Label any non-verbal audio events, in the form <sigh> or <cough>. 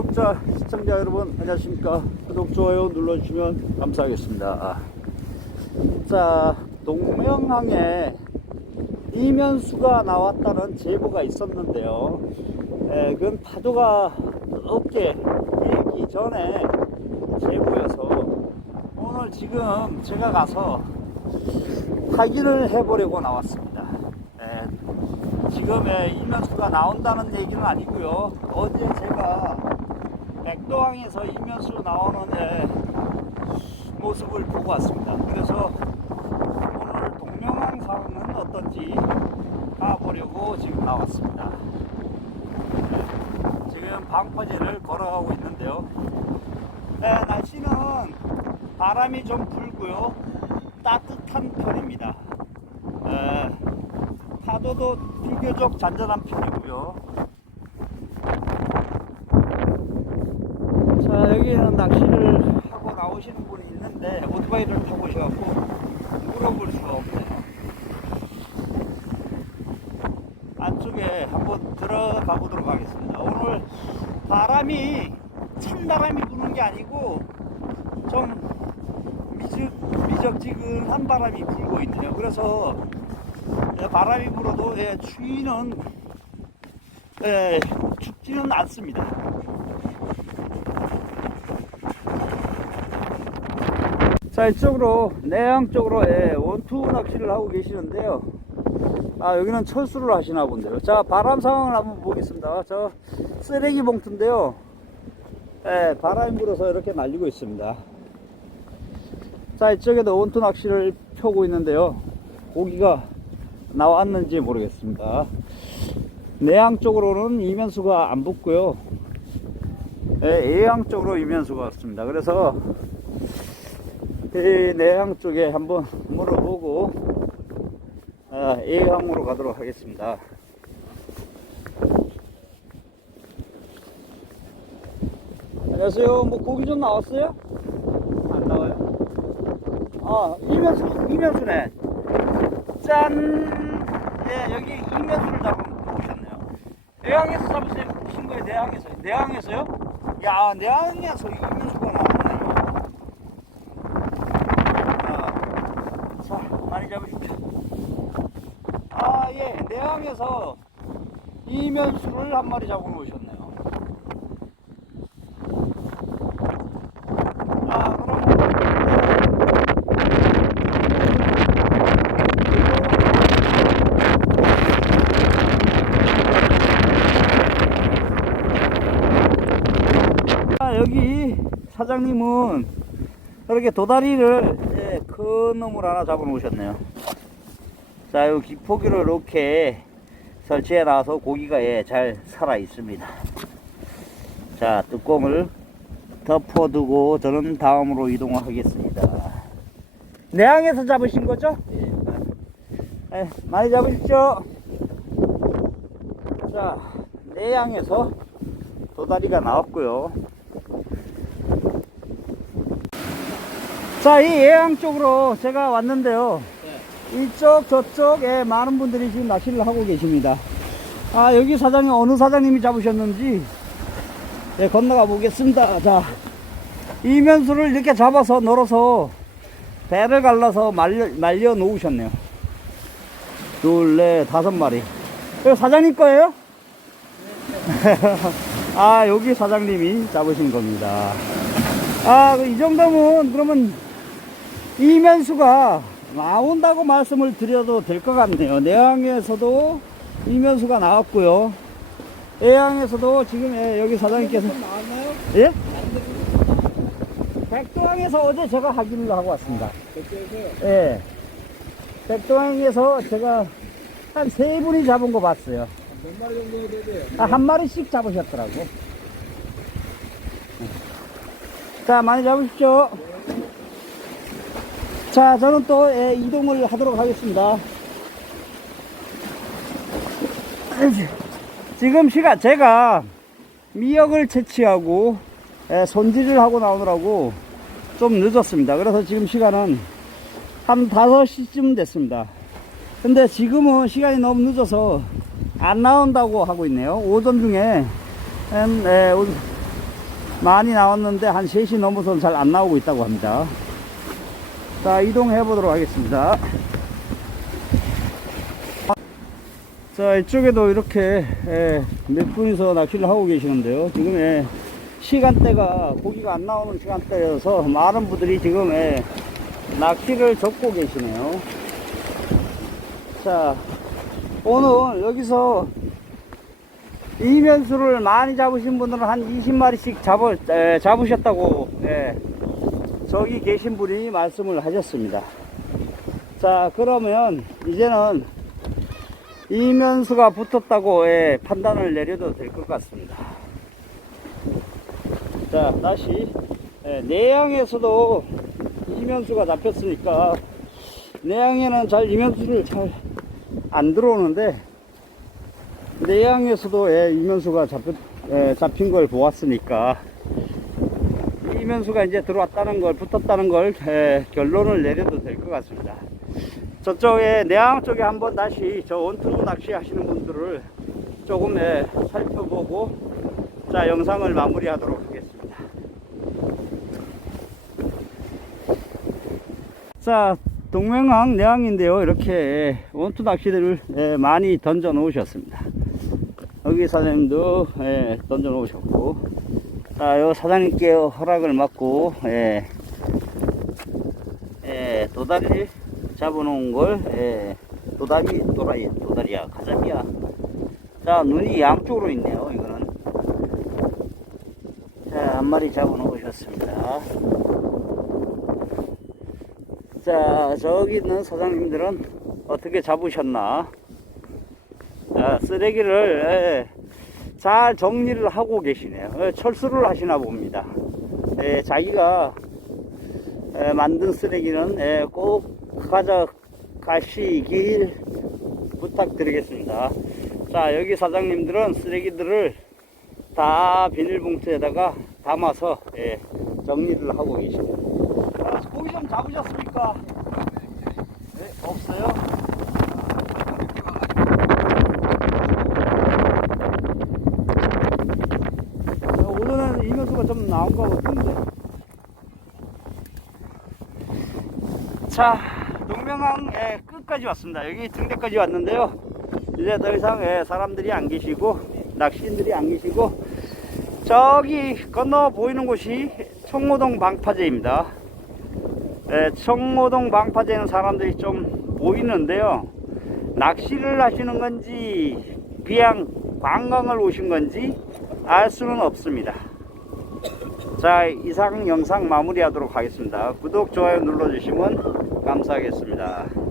구독자, 시청자 여러분 안녕하십니까? 구독, 좋아요 눌러주시면 감사하겠습니다. 아, 자 동명항에 이면수가 나왔다는 제보가 있었는데요. 에, 그건 파도가 어깨 일기 전에 제보여서 오늘 지금 제가 가서 확인을 해보려고 나왔습니다. 에, 지금에 이면수가 나온다는 얘기는 아니고요. 어제 제가 백도항에서 이면수 나오는 애 모습을 보고 왔습니다. 그래서 오늘 동명항 상은 어떤지 가보려고 지금 나왔습니다. 네, 지금 방파제를 걸어가고 있는데요. 네, 날씨는 바람이 좀 불고요. 따뜻한 편입니다. 네, 파도도 비교적 잔잔한 편이고요. 자, 여기는 낚시를 하고 나오시는 분이 있는데 오토바이를 타고 오셔갖고 물어볼 수가 없네요. 안쪽에 한번 들어가 보도록 하겠습니다. 오늘 바람이 찬 바람이 부는 게 아니고 좀 미적, 미적지근한 바람이 불고 있네요. 그래서 예, 바람이 불어도 예, 추위는 예, 춥지는 않습니다. 자 이쪽으로 내양 쪽으로 예, 원투 낚시를 하고 계시는데요. 아 여기는 철수를 하시나 본데요. 자 바람 상황을 한번 보겠습니다. 저 쓰레기 봉투인데요. 예, 바람이 불어서 이렇게 날리고 있습니다. 자 이쪽에도 원투 낚시를 펴고 있는데요. 고기가 나왔는지 모르겠습니다. 내양 쪽으로는 이면수가 안 붙고요. 예, 예양 쪽으로 이면수가 왔습니다. 그래서 이 내양 쪽에 한번 물어보고 아, 예양으로 가도록 하겠습니다. 안녕하세요. 뭐 고기 좀 나왔어요? 안 나와요? 아, 이면수, 이면수네. 짠! 예, 여기 이면수를 잡으러 오셨네요. 내항에서 잡으신 거예요? 내항에서? 내항에서요? 야, 내항에서 이면수가 나왔네요. 아, 자, 많이 잡으십시오. 아, 예, 내항에서 이면수를 한 마리 잡으러 오셨네요. 아, 그럼. 아, 여기 사장님은 이렇게 도다리를 예, 큰 놈을 하나 잡아 놓으셨네요. 자, 요 기포기를 이렇게 설치해 놔서 고기가 예, 잘 살아 있습니다. 자, 뚜껑을 덮어두고 저는 다음으로 이동을 하겠습니다. 내항에서 잡으신 거죠? 예, 많이 잡으십시오. 자, 내양에서 도다리가 나왔고요. 자, 이 예양 쪽으로 제가 왔는데요. 이쪽, 저쪽에 많은 분들이 지금 낚시를 하고 계십니다. 아, 여기 사장님, 어느 사장님이 잡으셨는지, 네, 건너가 보겠습니다. 자, 이면수를 이렇게 잡아서 널어서 배를 갈라서 말려, 말려 놓으셨네요. 둘, 넷, 다섯 마리. 이거 사장님 거예요? <laughs> 아, 여기 사장님이 잡으신 겁니다. 아, 이 정도면 그러면 이면수가 나온다고 말씀을 드려도 될 것 같네요. 내항에서도 이면수가 나왔고요. 애항에서도 지금 예, 여기 사장님께서 나왔나요? 예? 백도항에서 어제 제가 확인을 하고 왔습니다. 그때에서요. 예. 백도항에서 제가 한 세 분이 잡은 거 봤어요. 몇 마리 정도 돼요? 아, 한 마리씩 잡으셨더라고. 자, 많이 잡으십시오. 자, 저는 또 예, 이동을 하도록 하겠습니다. 지금 시간, 제가 미역을 채취하고 예, 손질을 하고 나오느라고 좀 늦었습니다. 그래서 지금 시간은 한 5시쯤 됐습니다. 근데 지금은 시간이 너무 늦어서 안 나온다고 하고 있네요. 오전 중에 음, 예, 오- 많이 나왔는데 한 3시 넘어서는 잘 안 나오고 있다고 합니다. 자, 이동해 보도록 하겠습니다. 자, 이쪽에도 이렇게 예, 몇 분이서 낚시를 하고 계시는데요. 지금 예, 시간대가 고기가 안 나오는 시간대여서 많은 분들이 지금 예, 낚시를 접고 계시네요. 자, 오늘 여기서 이면수를 많이 잡으신 분들은 한 20마리씩 잡을, 에, 잡으셨다고, 예, 저기 계신 분이 말씀을 하셨습니다. 자, 그러면 이제는 이면수가 붙었다고 예, 판단을 내려도 될 것 같습니다. 자, 다시 예, 내양에서도 이면수가 잡혔으니까 내양에는 잘 이면수를 잘 안 들어오는데 내양에서도 예, 이면수가 잡혔, 예, 잡힌 걸 보았으니까 이면수가 이제 들어왔다는 걸 붙었다는 걸 예, 결론을 내려도 될 것 같습니다. 저쪽에 내양 쪽에 한번 다시 저 원투 낚시 하시는 분들을 조금 예, 살펴보고 자 영상을 마무리하도록 하겠습니다. 자 동명항 내항인데요 이렇게 원투 낚시들을 예, 많이 던져 놓으셨습니다. 여기 사장님도 예, 던져 놓으셨고 자 요 사장님께 허락을 받고 예, 예, 도다리 잡아놓은 걸, 예, 도다리, 도라이, 도다리야, 가자미야. 자, 눈이 양쪽으로 있네요, 이거는. 자, 한 마리 잡아놓으셨습니다. 자, 저기 있는 사장님들은 어떻게 잡으셨나? 자, 쓰레기를, 예, 잘 정리를 하고 계시네요. 예, 철수를 하시나 봅니다. 예, 자기가 에, 만든 쓰레기는 에, 꼭 가져가시길 부탁드리겠습니다. 자, 여기 사장님들은 쓰레기들을 다 비닐봉투에다가 담아서 예, 정리를 하고 계십니다. 아, 고기 좀 잡으셨습니까? 네, 없어요? 어, 오늘은 이면수가 좀 나온 것 같은데. 자, 동명항의 끝까지 왔습니다. 여기 등대까지 왔는데요. 이제 더 이상 예, 사람들이 안 계시고, 낚시인들이 안 계시고, 저기 건너 보이는 곳이 청호동 방파제입니다. 예, 청호동 방파제는 사람들이 좀 보이는데요. 낚시를 하시는 건지, 그냥 관광을 오신 건지 알 수는 없습니다. 자, 이상 영상 마무리하도록 하겠습니다. 구독, 좋아요 눌러주시면 감사하겠습니다.